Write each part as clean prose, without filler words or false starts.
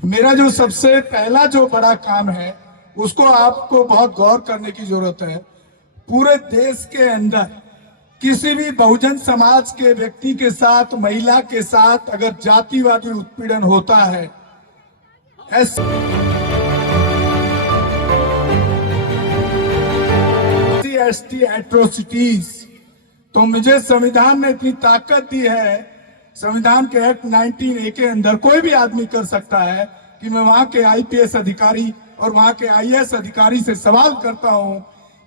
मेरा जो सबसे पहला जो बड़ा काम है उसको आपको बहुत गौर करने की जरूरत है। पूरे देश के अंदर किसी भी बहुजन समाज के व्यक्ति के साथ, महिला के साथ अगर जातिवादी उत्पीड़न होता है, एसटी एट्रोसिटीज, तो मुझे संविधान ने इतनी ताकत दी है, संविधान के एक्ट 19A के अंदर कोई भी आदमी कर सकता है कि मैं वहां के आईपीएस अधिकारी और वहां के आईएएस अधिकारी से सवाल करता हूं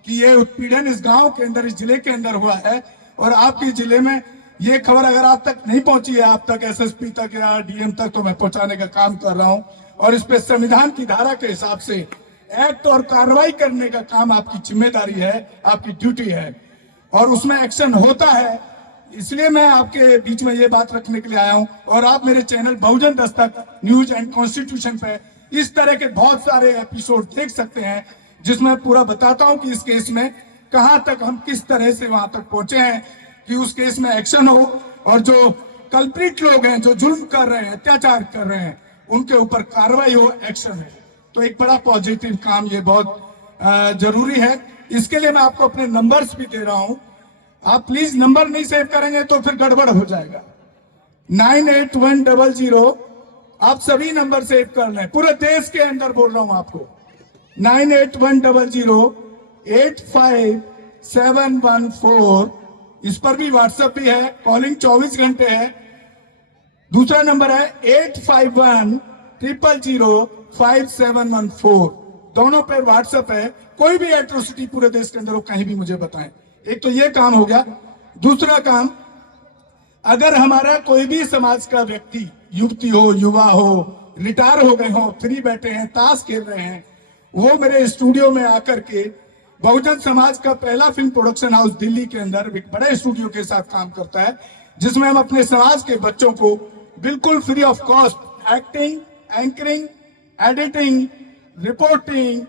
कि ये उत्पीड़न इस गांव के अंदर, इस जिले के अंदर हुआ है और आपके जिले में ये खबर अगर आप तक नहीं पहुंची है, आप तक एसएसपी तक या डीएम तक, तो मैं पहुंचाने का काम कर रहा हूं और इस पे संविधान की धारा के हिसाब से एक्ट और कार्रवाई करने का काम आपकी जिम्मेदारी है, आपकी ड्यूटी है और उसमें एक्शन होता है। इसलिए मैं आपके बीच में ये बात रखने के लिए आया हूं और आप मेरे channel Bahujan Dastak news and constitution पे इस तरह के बहुत सारे एपिसोड देख सकते हैं जिसमें पूरा बताता हूं कि इस केस में कहां तक हम किस तरह से वहां तक पहुंचे हैं कि उस केस में एक्शन हो और जो कल्प्रिट लोग हैं, जो जुल्म कर रहे हैं, अत्याचार कर रहे हैं, उनके ऊपर कार्रवाई हो, एक्शन है। तो एक बड़ा पॉजिटिव काम ये बहुत जरूरी है। इसके लिए मैं आपको अपने नंबर्स भी दे रहा हूं। आप प्लीज नंबर नहीं सेव करेंगे तो फिर गड़बड़ हो जाएगा। 98100, आप सभी नंबर सेव कर लें, पूरे देश के अंदर बोल रहा हूं आपको। 98100857714, इस पर भी व्हाट्सएप भी है, कॉलिंग 24 घंटे है। दूसरा नंबर है 8510005714, दोनों पर व्हाट्सएप है। कोई भी एट्रोसिटी पूरे देश के अंदर हो, कहीं भी मुझे बताएं। एक तो ये काम हो गया। दूसरा काम, अगर हमारा कोई भी समाज का व्यक्ति, युवती हो, युवा हो, रिटायर हो गए हो, फ्री बैठे हैं, ताश खेल रहे हैं, वो मेरे स्टूडियो में आकर के, बहुजन समाज का पहला फिल्म प्रोडक्शन हाउस दिल्ली के अंदर एक बड़े स्टूडियो के साथ काम करता है, जिसमें हम अपने समाज के बच्चों को बिल्कुल free of cost acting, anchoring, editing, reporting,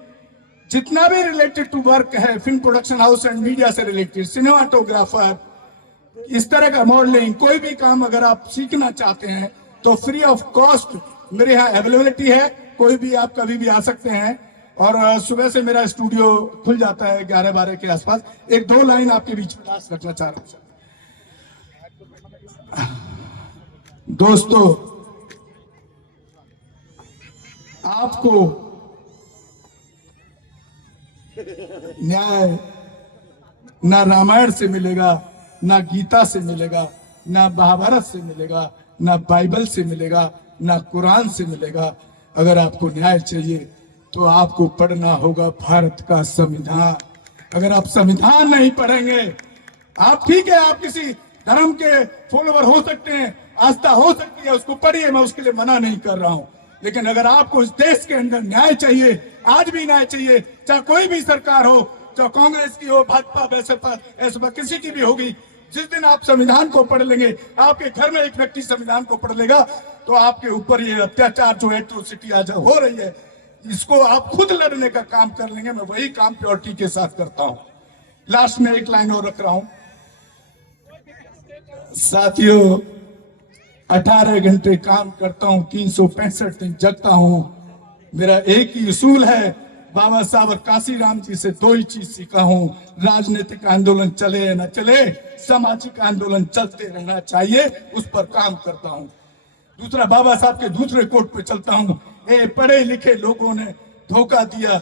जितना भी रिलेटेड टू वर्क है film production house and media से रिलेटेड, सिनेमाटोग्राफर, इस तरह का मॉडलिंग, कोई भी काम अगर आप सीखना चाहते हैं तो फ्री ऑफ कॉस्ट मेरे यहाँ अवेलेबिलिटी है। कोई भी आप कभी भी आ सकते हैं और सुबह से मेरा स्टूडियो खुल जाता है 11-12 के आसपास। एक दो लाइन आपके बीच में लास्ट रखना चाह रहा हूं। दोस्तों, आपको न्याय ना रामायण से मिलेगा, ना गीता से मिलेगा, ना महाभारत से मिलेगा, ना बाइबल से मिलेगा, ना कुरान से मिलेगा। अगर आपको न्याय चाहिए तो आपको पढ़ना होगा भारत का संविधान। अगर आप संविधान नहीं पढ़ेंगे, आप ठीक है, आप किसी धर्म के फॉलोवर हो सकते हैं, आस्था हो सकती है, उसको पढ़िए, मैं उसके लिए मना नहीं कर रहा हूं। लेकिन अगर आपको इस देश के अंदर न्याय चाहिए, आज भी न्याय चाहिए, चाहे कोई भी सरकार हो, चाहे कांग्रेस की हो, भाजपा, एसपा, किसी की भी होगी, जिस दिन आप संविधान को पढ़ लेंगे, आपके घर में एक व्यक्ति संविधान को पढ़ लेगा, तो आपके ऊपर ये अत्याचार जो एट्रोसिटी आज हो रही है, इसको आप खुद लड़ने का काम कर लेंगे। मैं वही काम प्योरिटी के साथ करता हूं। लास्ट में एक लाइन और रख रहा हूं। साथियों, 18 घंटे काम करता हूं, 365 दिन जगता हूं। मेरा एक ही उसूल है, बाबा साहब और काशीराम जी से दो ही चीज सीखा हूं, राजनीतिक आंदोलन चले या न चले, सामाजिक आंदोलन चलते रहना चाहिए, उस पर काम करता हूं। दूसरा, बाबा साहब के दूसरे कोट पे चलता हूं, पढ़े लिखे लोगों ने धोखा दिया।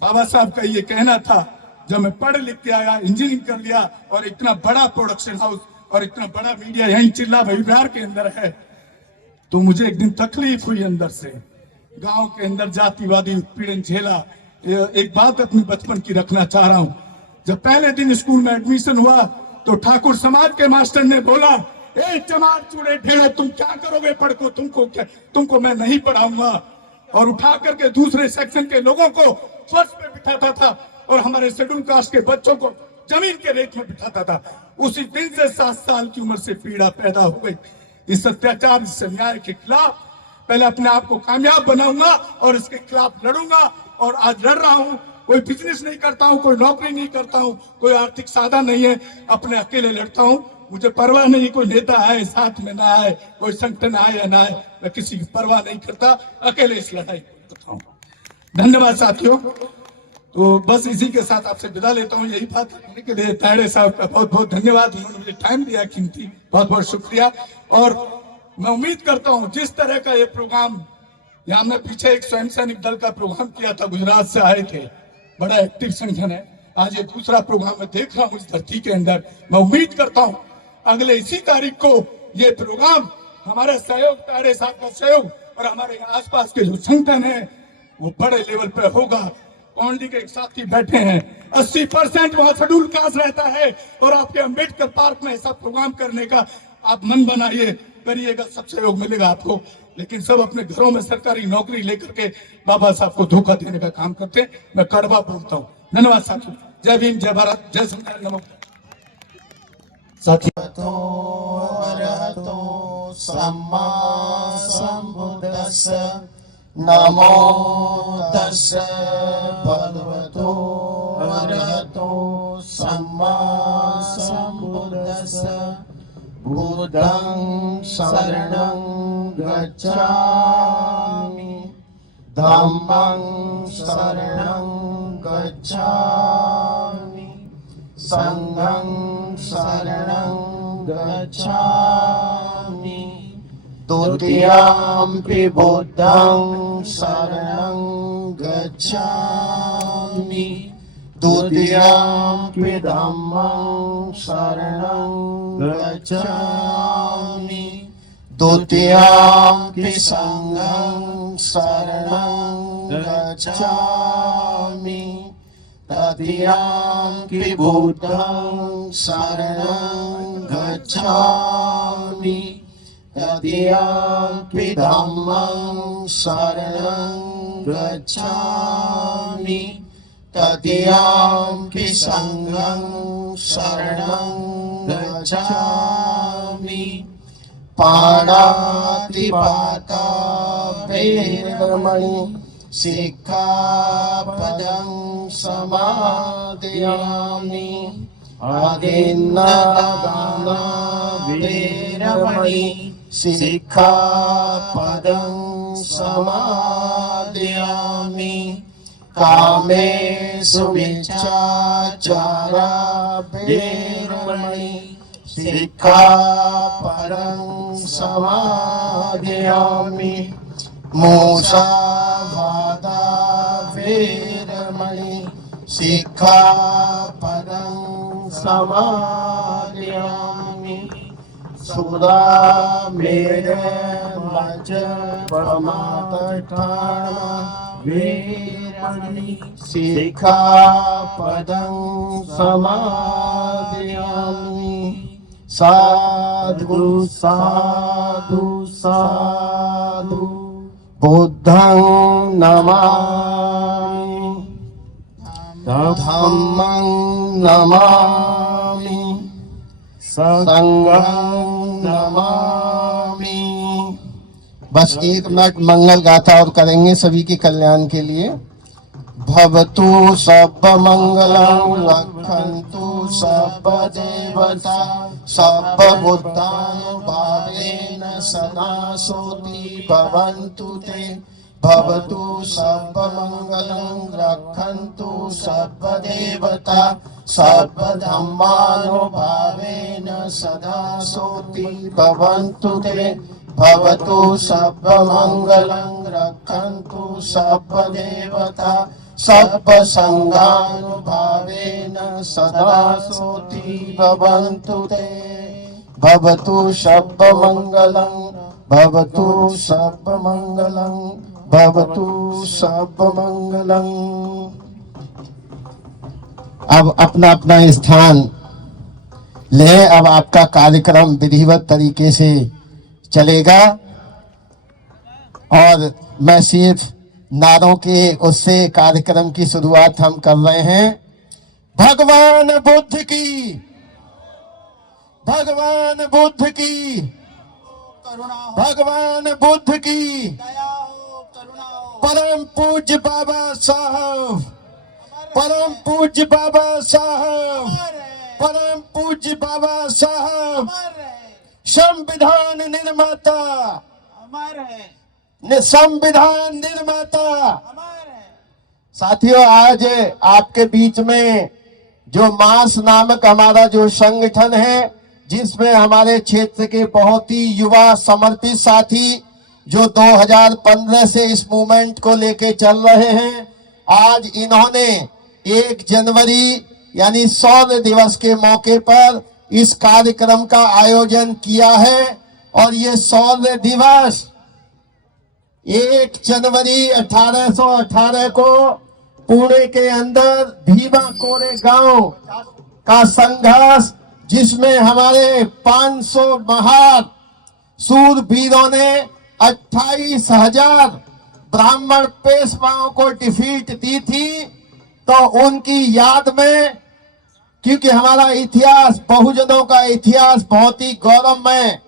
बाबा साहब का ये कहना था, जब मैं पढ़ लिख के आया, इंजीनियरिंग कर लिया और इतना बड़ा प्रोडक्शन हाउस और इतना बड़ा मीडिया यहीं चिल्ला बिहार के अंदर है, तो मुझे एक दिन तकलीफ हुई अंदर से। गांव के अंदर जातिवादी उत्पीड़न झेला। एक बात अपनी बचपन की रखना चाह रहा हूं। जब पहले दिन स्कूल में एडमिशन हुआ तो ठाकुर समाज के मास्टर ने बोला, चमार चूड़े ढेड़े, तुम क्या करोगे पढ़ को, तुमको मैं नहीं पढ़ाऊंगा। और उठा करके दूसरे सेक्शन के लोगों को फर्श पे बिठाता था और हमारे शेड्यूल कास्ट के बच्चों को जमीन के रेत में बिठाता था। उसी दिन से 7 साल की उम्र से पीड़ा पैदा हो गई। इस अत्याचार, इस अन्याय के खिलाफ पहले अपने आप को कामयाब बनाऊंगा और इसके खिलाफ लड़ूंगा। और आज लड़ रहा हूं। कोई बिजनेस नहीं करता हूं, कोई नौकरी नहीं करता हूं, कोई आर्थिक साधन नहीं है, अपने अकेले लड़ता हूं। मुझे परवाह नहीं कोई नेता आए साथ में ना आए, कोई संगठन आए या ना आए, मैं किसी की परवाह नहीं करता, अकेले इस लड़ाई को लड़ता हूँ। धन्यवाद साथियों। तो बस इसी के साथ आपसे विदा लेता हूँ। यही बात करने के लिए तायड़े साहब का बहुत बहुत धन्यवाद, उन्होंने मुझे टाइम दिया कीमती, बहुत बहुत शुक्रिया। और मैं उम्मीद करता हूँ जिस तरह का ये प्रोग्राम, यहाँ हमने पीछे एक स्वयं सैनिक दल का प्रोग्राम किया था, गुजरात से आए थे, बड़ा एक्टिव संगठन है। आज ये दूसरा प्रोग्राम मैं देख रहा हूँ इस धरती के अंदर। मैं उम्मीद करता हूँ अगले इसी तारीख को ये प्रोग्राम हमारे सहयोग, तायड़े साहब का सहयोग और हमारे आसपास के जो संगठन है वो बड़े लेवल पे होगा। कौंडली के एक साथी बैठे हैं, 80% वहां शेड्यूल कास्ट रहता है और आपके अंबेडकर पार्क में ऐसा प्रोग्राम करने का आप मन बनाइए, करिएगा, सब सहयोग मिलेगा आपको। लेकिन सब अपने घरों में सरकारी नौकरी लेकर के बाबा साहब को धोखा देने का काम करते हैं। मैं कड़वा बोलता हूँ। धन्यवाद साथियों। जय भीम, जय भारत, जय संविधान। नमो साथियों, अरहतो सम्मा सम्बुद्दस्स, नमो तस्स भगवतो अरहतो सम्मा सम्बुद्दस्स, बुद्धं शरणं गच्छामि, धम्मं शरणं गच्छामि, संघं शरणं गच्छामि, तुतीयम्पि बुद्धं शरणं गच्छामि, तुतीयम्पि धम्मं शरणं गच्छामि, तुतीयम्पि संघं शरणं गच्छामि, तदीयम्पि बुद्धं शरणं गच्छामि, तदीयम्पि धम्मं शरणं गच्छामि, तदीयम्पि संघं शरणं गच्छामि, पाणातिपाता वेरमणि सिक्खापदं समादयामि, आदिन्नादाना वेरमणि सिक्खापदं समादयामि, कामेषु मिच्छाचारा वेरमणि सिक्खापदं समादयामि, मूसावादा वेरमणि सिक्खापदं समादयामि, सुरामेरमच प्रमादठाना वेरमणि सिक्खापदं समादयामि, साधु साधु साधु बुद्धं नमामि, धम्मं नमामि, संघं नमामि। बस 1 मिनट मंगल गाथा और करेंगे सभी के कल्याण के लिए। भवतु सर्वमंगलं, रक्षन्तु सर्वदेवता, सर्वभूतानुभावेन सदा सोति भवन्तु ते। भवतु सर्वमंगलं, रक्षन्तु सर्वदेवता, सर्वधर्मानुभावेन सदा सोति भवन्तु ते। भवतु सर्वमंगलं, रक्षन्तु सर्वदेवता, सर्वसंघानुभावेन सदा सोति भवन्तु ते। भवतु सर्वमंगलं, भवतु सर्वमंगलं, भवतु सर्वमंगलं। अब अपना अपना स्थान ले। अब आपका कार्यक्रम विधिवत तरीके से चलेगा और मैं सिर्फ नारों के उससे कार्यक्रम की शुरुआत हम कर रहे हैं। भगवान बुद्ध की, भगवान बुद्ध की, भगवान बुद्ध की, परम पूज्य बाबा साहब, परम पूज्य बाबा साहब, परम पूज्य पूज्य बाबा साहब संविधान निर्माता, संविधान निर्माता। साथियों, आज आपके बीच में जो मास नामक हमारा जो संगठन है, जिसमें हमारे क्षेत्र के बहुत ही युवा समर्पित साथी जो 2015 से इस मूवमेंट को लेके चल रहे हैं, आज इन्होंने 1 जनवरी यानी शौर्य दिवस के मौके पर इस कार्यक्रम का आयोजन किया है। और ये शौर्य दिवस 1 जनवरी 1818 को पुणे के अंदर भीमा कोरे गांव का संघर्ष, जिसमें हमारे 500 महान सूरवीरों ने 28,000 ब्राह्मण पेशवाओं को डिफीट दी थी, तो उनकी याद में, क्योंकि हमारा इतिहास, बहुजनों का इतिहास बहुत ही गौरवमय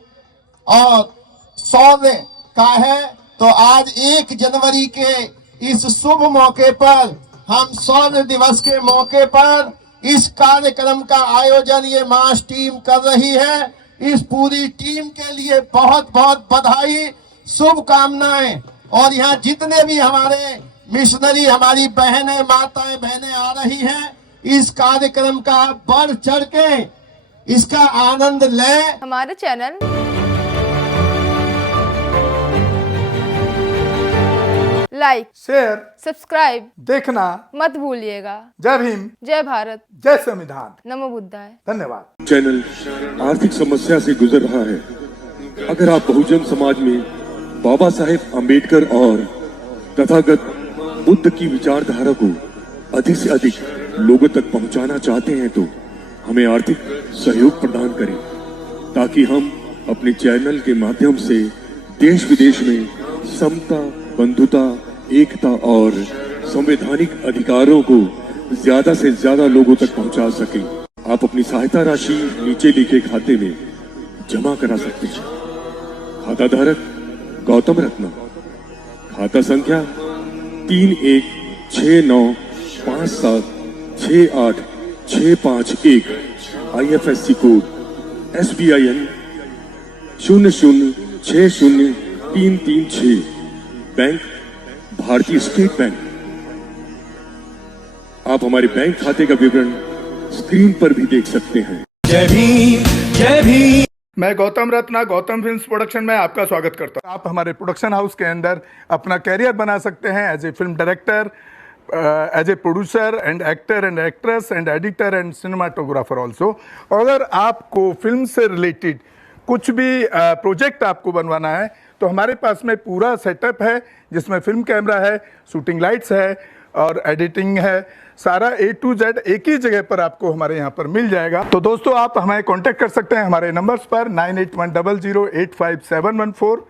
और शौर्य का है, तो आज 1 जनवरी के इस शुभ मौके पर, हम शौर्य दिवस के मौके पर इस कार्यक्रम का आयोजन ये मास टीम कर रही है। इस पूरी टीम के लिए बहुत बहुत बधाई, शुभकामनाएं। और यहाँ जितने भी हमारे मिशनरी, हमारी बहनें, माताएं, बहनें आ रही हैं, इस कार्यक्रम का बढ़ चढ़ के इसका आनंद लें। हमारे चैनल लाइक, शेयर, सब्सक्राइब देखना मत भूलिएगा। जय भीम, जय भारत, जय संविधान, नमो बुद्धाय। धन्यवाद। चैनल आर्थिक समस्या से गुजर रहा है। अगर आप बहुजन समाज में बाबा साहेब अम्बेडकर और तथागत बुद्ध की विचारधारा को अधिक से अधिक लोगों तक पहुंचाना चाहते हैं, तो हमें आर्थिक सहयोग प्रदान करें, ताकि हम अपने चैनल के माध्यम से देश विदेश में समता, बंधुता, एकता और संवैधानिक अधिकारों को ज्यादा से ज्यादा लोगों तक पहुंचा सकें। आप अपनी सहायता राशि नीचे लिखे खाते में जमा करा सकते हैं। खाता धारक गौतम रत्ना, खाता संख्या 3169576865 IFSC कोड SBIN 0060336, बैंक भारतीय स्टेट बैंक। आप हमारे बैंक खाते का विवरण स्क्रीन पर भी देख सकते हैं। जय भीम, जय भीम। मैं गौतम रत्ना, गौतम फिल्म्स प्रोडक्शन में आपका स्वागत करता हूं। आप हमारे प्रोडक्शन हाउस के अंदर अपना कैरियर बना सकते हैं as a film director, as a producer and actor and actress and editor and cinematographer also. अगर आपको फिल्म से रिलेटेड कुछ भी प्रोजेक्ट आपको बनवाना है, तो हमारे पास में पूरा सेटअप है, जिसमें फिल्म कैमरा है, शूटिंग लाइट्स है और एडिटिंग है। सारा A to Z एक ही जगह पर आपको हमारे यहाँ पर मिल जाएगा। तो दोस्तों, आप हमें कांटेक्ट कर सकते हैं हमारे नंबर्स पर 9810085714